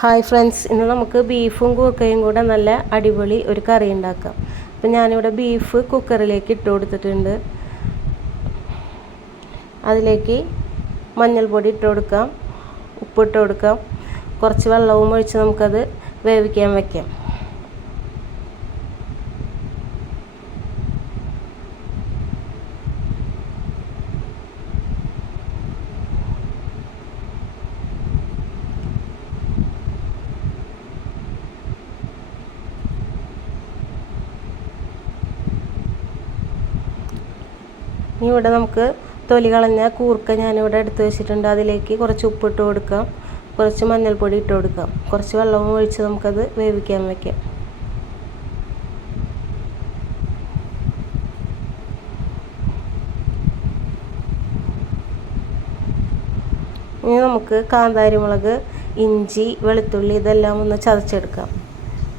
Hi friends ഇന്ന് നമുക്ക് ബീഫും കുക്കയും കൂടെ നല്ല അടിപൊളി ഒരു കറി ഉണ്ടാക്കാം. അപ്പം ഞാനിവിടെ ബീഫ് കുക്കറിലേക്ക് ഇട്ട് കൊടുത്തിട്ടുണ്ട്. അതിലേക്ക് മഞ്ഞൾപ്പൊടി ഇട്ട് കൊടുക്കാം. ഉപ്പിട്ട് കൊടുക്കാം. കുറച്ച് വെള്ളവും ഒഴിച്ച് നമുക്കത് വേവിക്കാൻ വയ്ക്കാം ഇനി ഇവിടെ നമുക്ക് തൊലി കളഞ്ഞ കൂർക്ക ഞാനിവിടെ എടുത്ത് വെച്ചിട്ടുണ്ട്. അതിലേക്ക് കുറച്ച് ഉപ്പിട്ട് കൊടുക്കാം. കുറച്ച് മഞ്ഞൾപ്പൊടി ഇട്ട് കൊടുക്കാം. കുറച്ച് വെള്ളവും ഒഴിച്ച് നമുക്കത് വേവിക്കാൻ വയ്ക്കാം ഇനി നമുക്ക് കാന്താരിമുളക് ഇഞ്ചി വെളുത്തുള്ളി ഇതെല്ലാം ഒന്ന് ചതച്ചെടുക്കാം.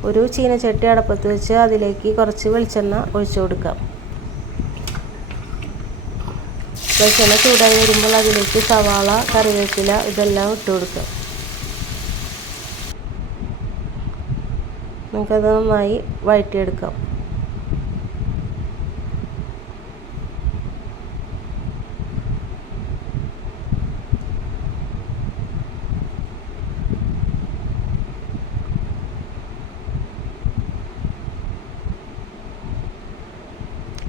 ഒരു ചീനച്ചട്ടി അടപ്പത്ത് വെച്ച് അതിലേക്ക് കുറച്ച് വെളിച്ചെണ്ണ ഒഴിച്ചു കൊടുക്കാം. വെളിച്ചെണ്ണ ചൂടായി വരുമ്പോൾ അതിലേക്ക് സവാള കറിവേപ്പില ഇതെല്ലാം ഇട്ട് കൊടുക്കുക. നമുക്കത് നന്നായി വഴറ്റിയെടുക്കാം.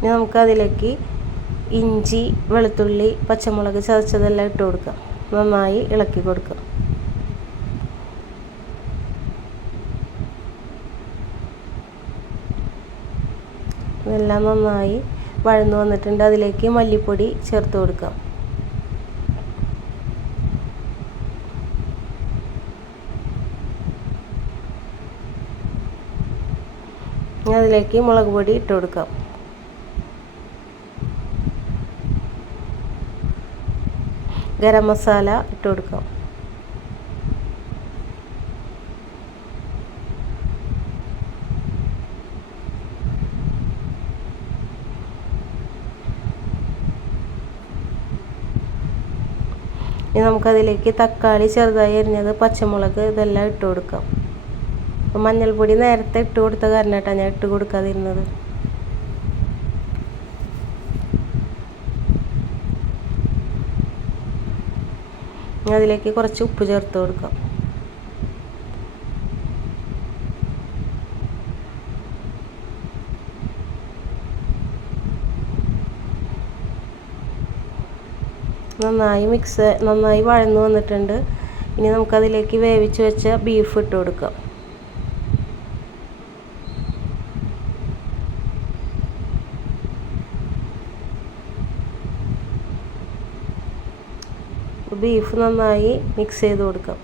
ഇനി നമുക്കതിലേക്ക് ഇഞ്ചി വെളുത്തുള്ളി പച്ചമുളക് ചതച്ചതെല്ലാം ഇട്ട് കൊടുക്കുക. നന്നായി ഇളക്കി കൊടുക്കുക. ഇതെല്ലാം നന്നായി വഴന്നു വന്നിട്ടുണ്ട്. അതിലേക്ക് മല്ലിപ്പൊടി ചേർത്ത് കൊടുക്കാം അതിലേക്ക് മുളക് പൊടി ഇട്ട് കൊടുക്കാം ഗരം മസാല ഇട്ട് കൊടുക്കാം. ഇനി നമുക്കതിലേക്ക് തക്കാളി ചെറുതായി അരിഞ്ഞത് പച്ചമുളക് ഇതെല്ലാം ഇട്ട് കൊടുക്കാം. മഞ്ഞൾപ്പൊടി നേരത്തെ ഇട്ട് കൊടുത്ത കാരണമായിട്ടാണ് ഞാൻ ഇട്ട് കൊടുക്കാതിരുന്നത്. അതിലേക്ക് കുറച്ച് ഉപ്പ് ചേർത്ത് കൊടുക്കാം. നന്നായി മിക്സ് നന്നായി വഴന്നു വന്നിട്ടുണ്ട്. ഇനി നമുക്കതിലേക്ക് വേവിച്ച് വെച്ച ബീഫ് ഇട്ട് കൊടുക്കാം. ബീഫ് നന്നായി മിക്സ് ചെയ്ത് കൊടുക്കാം.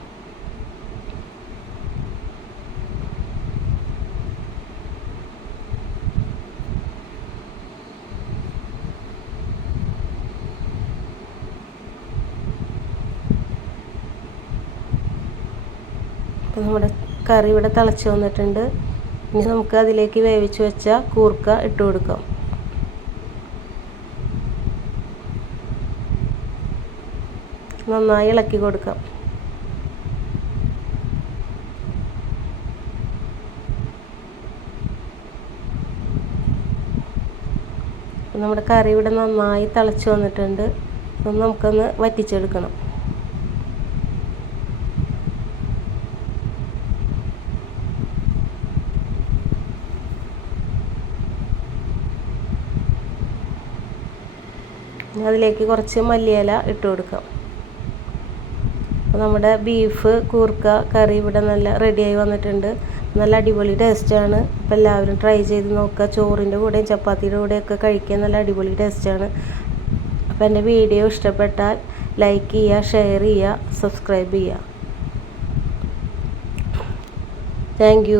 നമ്മുടെ കറി ഇവിടെ തിളച്ച് വന്നിട്ടുണ്ട്. ഇനി നമുക്ക് അതിലേക്ക് വേവിച്ച് വെച്ച കൂർക്ക ഇട്ട് കൊടുക്കാം. നന്നായി ഇളക്കി കൊടുക്കാം. നമ്മുടെ കറി ഇവിടെ നന്നായി തിളച്ച് വന്നിട്ടുണ്ട്. ഒന്ന് നമുക്കൊന്ന് വറ്റിച്ചെടുക്കണം. അതിലേക്ക് കുറച്ച് മല്ലിയില ഇട്ട് കൊടുക്കാം. അപ്പോൾ നമ്മുടെ ബീഫ് കൂർക്ക കറി ഇവിടെ നല്ല റെഡിയായി വന്നിട്ടുണ്ട്. നല്ല അടിപൊളി ടേസ്റ്റാണ് അപ്പോൾ എല്ലാവരും ട്രൈ ചെയ്ത് നോക്കുക. ചോറിന്റെ കൂടെയും ചപ്പാത്തിയുടെ കൂടെയൊക്കെ കഴിക്കാൻ നല്ല അടിപൊളി ടേസ്റ്റാണ് അപ്പോൾ എന്റെ വീഡിയോ ഇഷ്ടപ്പെട്ടാൽ ലൈക്ക് ചെയ്യുക ഷെയർ ചെയ്യുക സബ്സ്ക്രൈബ് ചെയ്യുക. താങ്ക്